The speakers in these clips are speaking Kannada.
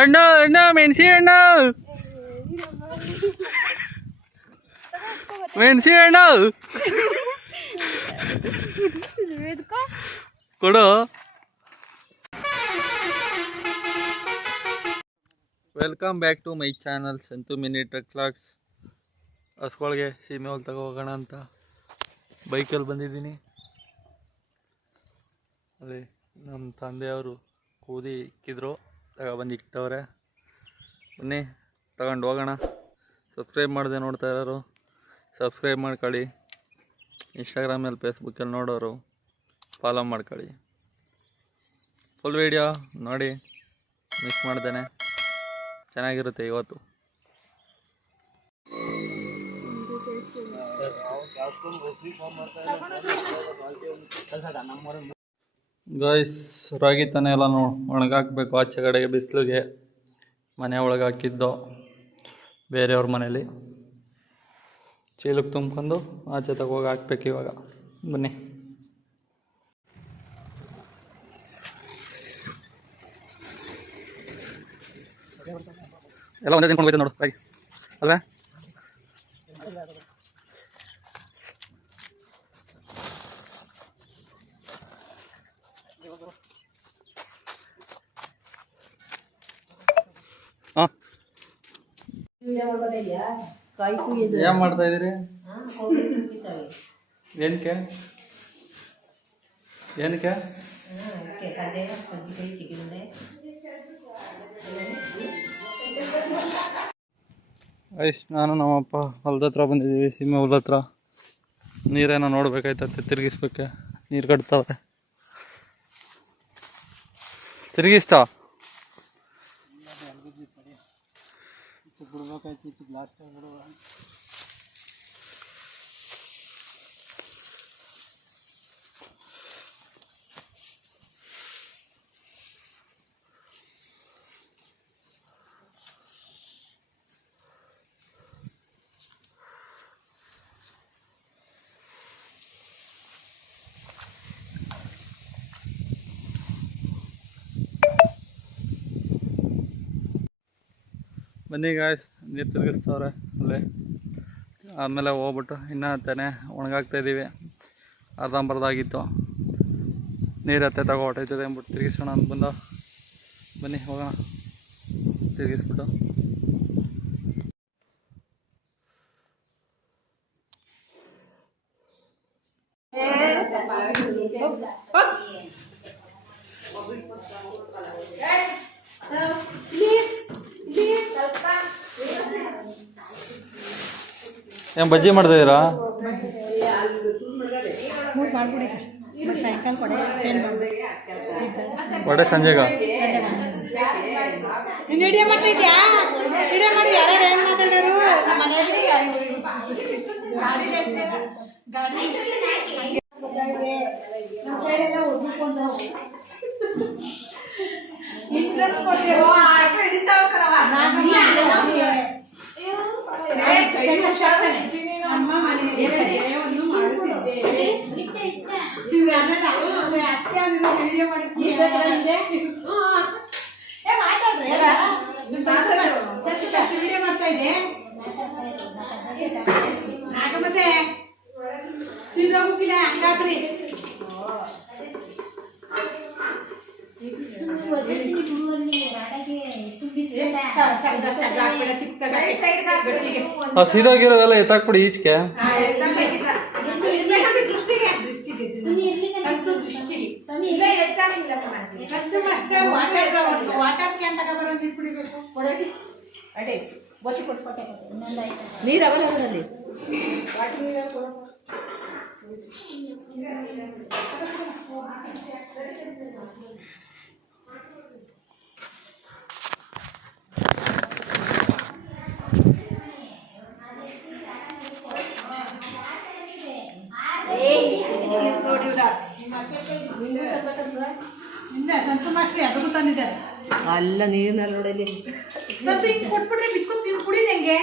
ಅಣ್ಣ ಅಣ್ಣ ಮೆಣಸಿ ಅಣ್ಣ ಮೆಣಸಿ ಅಣ್ಣ ಕೊಡು. Welcome back to my channel Santhu mini truck vlogs. ಹಸುಗಳಿಗೆ ಸೀಮೆ ಹುಲ್ ತಗೋ ಹೋಗೋಣ ಅಂತ ಬೈಕಲ್ಲಿ ಬಂದಿದ್ದೀನಿ. ಅಲ್ಲಿ ನಮ್ಮ ತಂದೆಯವರು ಕೂದಿ ಇಕ್ಕಿದ್ರು, ತಗೊಬಂದು ಇಕ್ತವ್ರೆ. ಬನ್ನಿ ತಗೊಂಡು ಹೋಗೋಣ. ಸಬ್ಸ್ಕ್ರೈಬ್ ಮಾಡಿದೆ ನೋಡ್ತಾ ಇರೋರು ಸಬ್ಸ್ಕ್ರೈಬ್ ಮಾಡ್ಕೊಳ್ಳಿ. ಇನ್ಸ್ಟಾಗ್ರಾಮಲ್ಲಿ ಫೇಸ್ಬುಕ್ಕಲ್ಲಿ ನೋಡೋರು ಫಾಲೋ ಮಾಡ್ಕೊಳ್ಳಿ. ಫುಲ್ ವೀಡಿಯೋ ನೋಡಿ, ಮಿಸ್ ಮಾಡ್ದೇನೆ, ಚೆನ್ನಾಗಿರುತ್ತೆ ಇವತ್ತು. ಗಾಯ್ಸ್, ರಾಗಿ ತಾನೆ ಎಲ್ಲ ಒಣಗಾಕಬೇಕು. ಆಚೆ ಕಡೆಗೆ ಬಿಸಿಲಿಗೆ ಮನೆ ಒಳಗೆ ಹಾಕಿದ್ದು ಬೇರೆಯವ್ರ ಮನೇಲಿ ಚೀಲಕ್ಕೆ ತುಂಬ್ಕೊಂಡು ಆಚೆ ತಗೋಗಿ ಹಾಕ್ಬೇಕು ಇವಾಗ. ಬನ್ನಿ. ಎಲ್ಲ ಒಂದೇ ತಿನ್ಕೊಂಡು ಹೋಯ್ತು ನೋಡು ರಾಗಿ ಅಲ್ವೇ. ಹಾಂ, ಏನು ಮಾಡ್ತಾ ಇದ್ದೀರಿ? ಏನಕ್ಕೆ ಏನಕ್ಕೆ? ಐಸ್ ನಾನು ನಮ್ಮಪ್ಪ ಹೊಲದ ಹತ್ರ ಬಂದಿದ್ದೀವಿ. ಸೀಮೆ ಹೊಲದ ಹತ್ರ ನೀರೇನೋ ನೋಡ್ಬೇಕಾಯ್ತತ್ತೆ, ತಿರುಗಿಸ್ಬೇಕೆ. ನೀರು ಕಟ್ತಾವೆ, ತಿರುಗಿಸ್ತಾ ಬನ್ನಿ ಗಾಯ್ಸ್. ನೀರು ತಿರುಗಿಸ್ತವ್ರೆ ಅಲ್ಲೇ. ಆಮೇಲೆ ಹೋಗ್ಬಿಟ್ಟು ಇನ್ನೂ ತಾನೆ ಒಣಗಾಕ್ತಾಯಿದ್ದೀವಿ. ಅರ್ಧಂಬರ್ಧ ಆಗಿತ್ತು, ನೀರು ಹತ್ತೆ ತಗೋ ಹೊಟ್ಟೈತದೆ ಅಂದ್ಬಿಟ್ಟು ತಿರುಗಿಸೋಣ ಅಂತ ಬಂದ. ಬನ್ನಿ ಹೋಗೋಣ, ತಿರುಗಿಸ್ಬಿಟ್ಟು. ಏನು ಬಜ್ಜಿ ಮಾಡ್ತಾಯಿದ್ದೀರಾ? ವಡೆ ಸಂಜೆಗ ಸೀದಾಗಿರೋವೆಲ್ಲ ಎತ್ತಾಕ್ಬಿಡಿ ಈಚೆಗೆ. ನೀರು ಅವಲ್ಲ ಅದರಲ್ಲಿ. ಅಲ್ಲ ನೀರಿನಲ್ಲಿ ನೋಡಲಿ ಕೊಟ್ಬಿಟ್ರೆ ಬಿಚ್ಕೊಂಡು ತಿಂದು ಕುಡಿದ ಹೆಂಗೆ?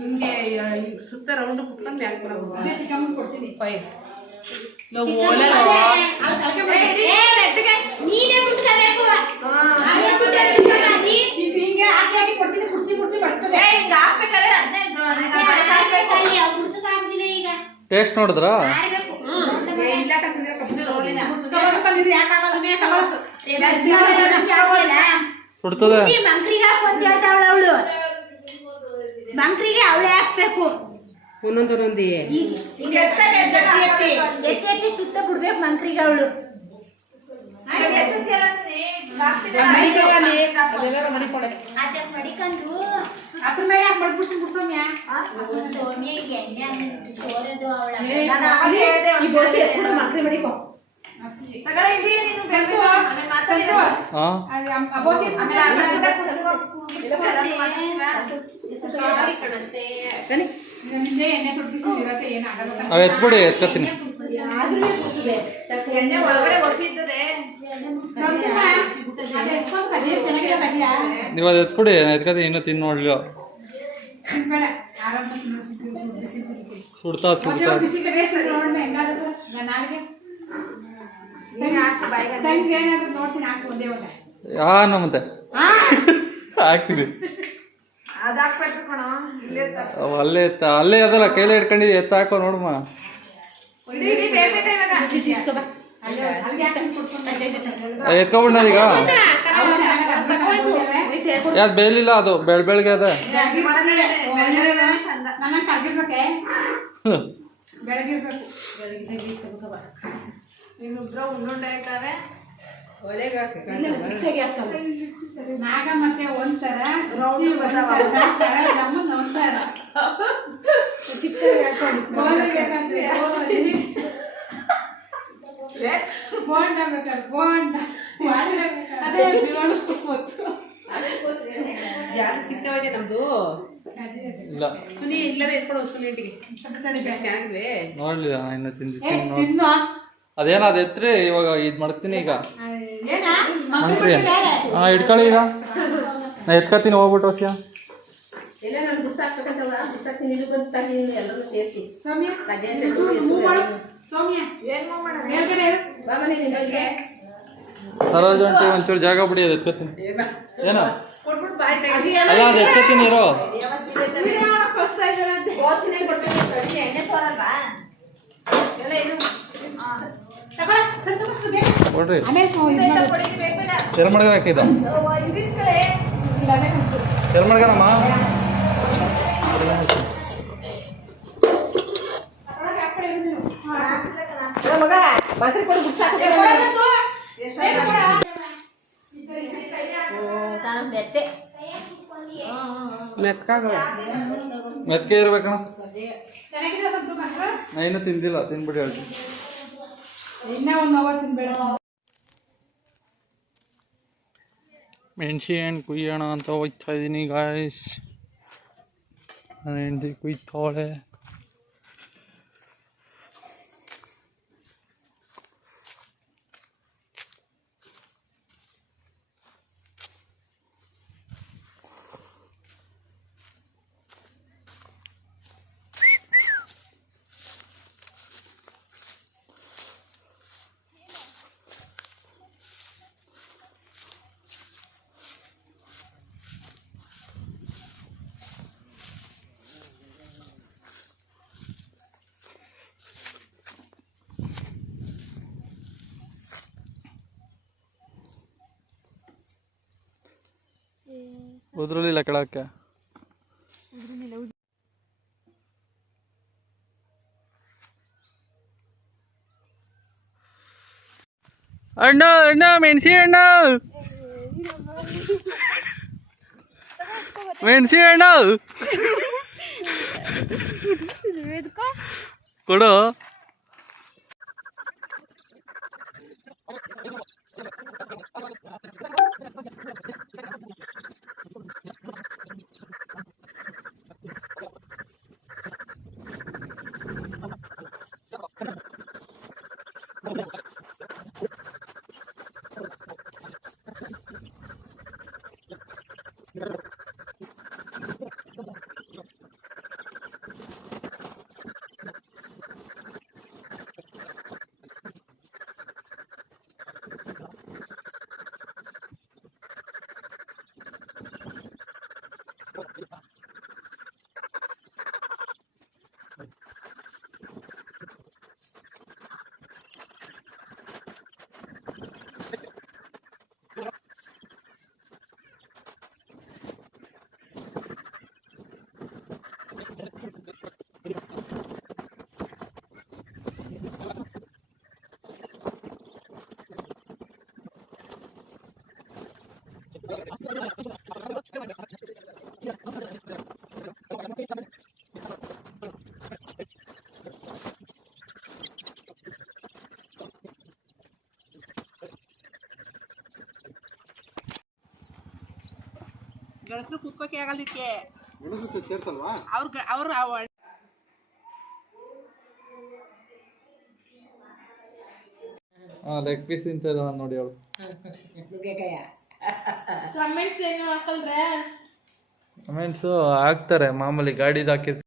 ನಿಮಗೆ ಸುತ್ತ ರೌಂಡ್ ಕುತ್ಕೊಂಡು ಕೊಡ್ತೀನಿ. ನೀನೇ ಬಿಟ್ಕೋಬೇಕು ಹಿಂಗೆ ಹಾಕಿ ಹಾಕಿ ಕೊಡ್ತೀನಿ ಕುಡ್ಸಿ ಕುಡ್ಸಿ ಬರ್ತದೆ ಹಿಂಗೆ ಹಾಕ್ಬೇಕಾದ್ರೆ ಈಗ ಟೇಸ್ಟ್ ನೋಡಿದ್ರಾ ಸುಡ್ತದೆ ಮಂಕ್ರಿಗೆ ಹಾಕೊಂತ ಹೇಳ್ತಾವಳ ಅವಳು ಮಂಕ್ರಿಗೆ ಅವಳೇ ಹಾಕ್ಬೇಕು ಒಂದೊಂದೊಂದಿ ಎತ್ತಿ ಸುತ್ತ ಬಿಡ್ಬೇಕು ಮಂಕ್ರಿಗೆ ಅವಳು ಮಡಿಕಂದು ಅದ್ರ ಮೇಲೆ ಯಾಕೆ ಮಾಡ್ಬಿಡ್ತೀನಿ ಬಿಡ್ಸೋಮ್ಯ ಸೋಮ್ಯ ಈಗ ಎಣ್ಣೆ ಸೋರದು ಅವಳ ಮಂಕ್ರಿ ಮಡಿಕೋ ಅವು ಎತ್ಬಿಡಿ ಎತ್ಕೊತೀನಿ ಎಣ್ಣೆ ಒಳಗಡೆ ಹೊಸಿರ್ತದೆ ನೀವು ಅದು ಎತ್ಬಿಡಿ ಎತ್ಕೊತೀನಿ ಇನ್ನೂ ತಿನ್ನು ನೋಡ್ಲಿಲ್ಲ ಸುಡ್ತಾ ಸುಡ್ತಾ ಯಾನು ಮತ್ತೆ ಹಾಕ್ತೀವಿ ಅವು ಅಲ್ಲೇ ಅಲ್ಲೇ ಅದಲ್ಲ ಕೈಲೇ ಇಟ್ಕೊಂಡಿದ್ದೆ ಎತ್ತ ಹಾಕೋ ನೋಡಮ್ಮ ಎತ್ಕೊಬಿಡ್ನದೀಗ ಯಾವ್ದು ಬೇಲಿಲ್ಲ ಅದು ಬೆಳಗ್ಗೆ ಅದ ನಾಗ ಮತ್ತೆ ಒಂಥರ ನೋಡ್ತಾರ ಚಿಕ್ಕ ಬೋಂಡ ಬೇಕಾದ್ರೆ ಬೋಂಡ ಅದೇ ಯಾರು ಸಿಗ್ತಾವೆ ನಮ್ದು ಇಲ್ಲ ಸುನಿ ಇಲ್ಲದೆ ಎತ್ಕೊಡು ಸುನಿ ಇಂಟಿಗೆ ಚೆನ್ನಾಗಿವೆ ನೋಡ್ಲಿಲ್ಲ ಇನ್ನು ತಿಂದು ತಿನ್ನು ಅದೇನ ಅದು ಎತ್ರಿ ಇವಾಗ ಇದು ಮಾಡ್ತೀನಿ ಈಗ ಮಂಕ್ರಿ ಹಾಂ ಇಟ್ಕೊಳ್ಳಿ ಈಗ ನಾ ಎತ್ಕೊತೀನಿ ಹೋಗ್ಬಿಟ್ಟು ಹೊಸಿಯ ಎಲ್ಲ ನಾನು ಬಿಸಾಕ್ಬೇಕಂತವ ಬಿಸಾಕ್ತೀನಿ ಇಲ್ಲಿ ಬಂದು ತಾಗಿ ಎಲ್ಲರೂ ಸೇರಿಸಿ ಸೌಮ್ಯ ಸೌಮ್ಯ ಏನ್ ಮೇಲ್ಗಡೆ ಬಾಬನೇ ನಿಮಗೆ ಸರೋಜ್ ಹೊಂಟಿ ಒಂಚೂರು ಜಾಗ ಬಿಡಿ ಅದು ಎತ್ಕೊತೀನಿ ಏನೋ ಕೊಟ್ಬಿಟ್ಟು ಬಾಯ್ ತೆಗಿ ಅಲ್ಲ ಅದು ಎತ್ಕೊತೀನಿ ಇರೋ ಕೊಡ್ರಿ ಎರ್ಮಡ್ಗ ಹಾಕಿದ ಎರ್ಮಡ್ಗನಮ್ಮ ಮಗ ಬಾಕ್ರಿ ಕೊಡು ಬಿಸಾಕ ಮೆತ್ಕೆ ಇರ್ಬೇಕಣ್ಣ ನಾ ಇನ್ನೂ ತಿಂದಿಲ್ಲ ತಿನ್ಬಿಡಿ ಹೇಳ್ತೀನಿ ಇನ್ನೇ ಒಂದು ನೋವ ತಿನ್ಬೇಡ ಮೆಣಸಿ ಹಣ್ಣು ಕುಯ್ಯೋಣ ಅಂತ ಹೋಗ್ತಾ ಇದ್ದೀನಿ ಗಾಯ್ಸ್ ನನ್ನ ಹೆಂಡತಿ ಕುಯ್ತಾವಳೆ ಉದ್ರಲಿಲ್ಲ ಕೆಳಕ್ಕೆ ಅಣ್ಣ ಅಣ್ಣ ಮೆಣಸಿ ಅಣ್ಣ ಮೆಣಸಿ ಅಣ್ಣ ಕೊಡು ಗಣಸರು ಕೂತ್ಕೋಕೆ ಆಗಲಿಕ್ಕೆ ಸೇರ್ಸಲ್ವಾ? ಅವ್ರು ಲೆಗ್ ಪೀಸ್ ತಿಂತದ ನೋಡಿ ಅವಳು. ನುಗ್ಗೆಕಾಯ ಕಮೆಂಟ್ಸ್ ಏನು ಹಾಕಲ್ರೆ ಕಮೆಂಟ್ಸು ಹಾಕ್ತಾರೆ ಮಾಮೂಲಿ ಗಾಡಿದು ಹಾಕಿರ್ತಾರೆ.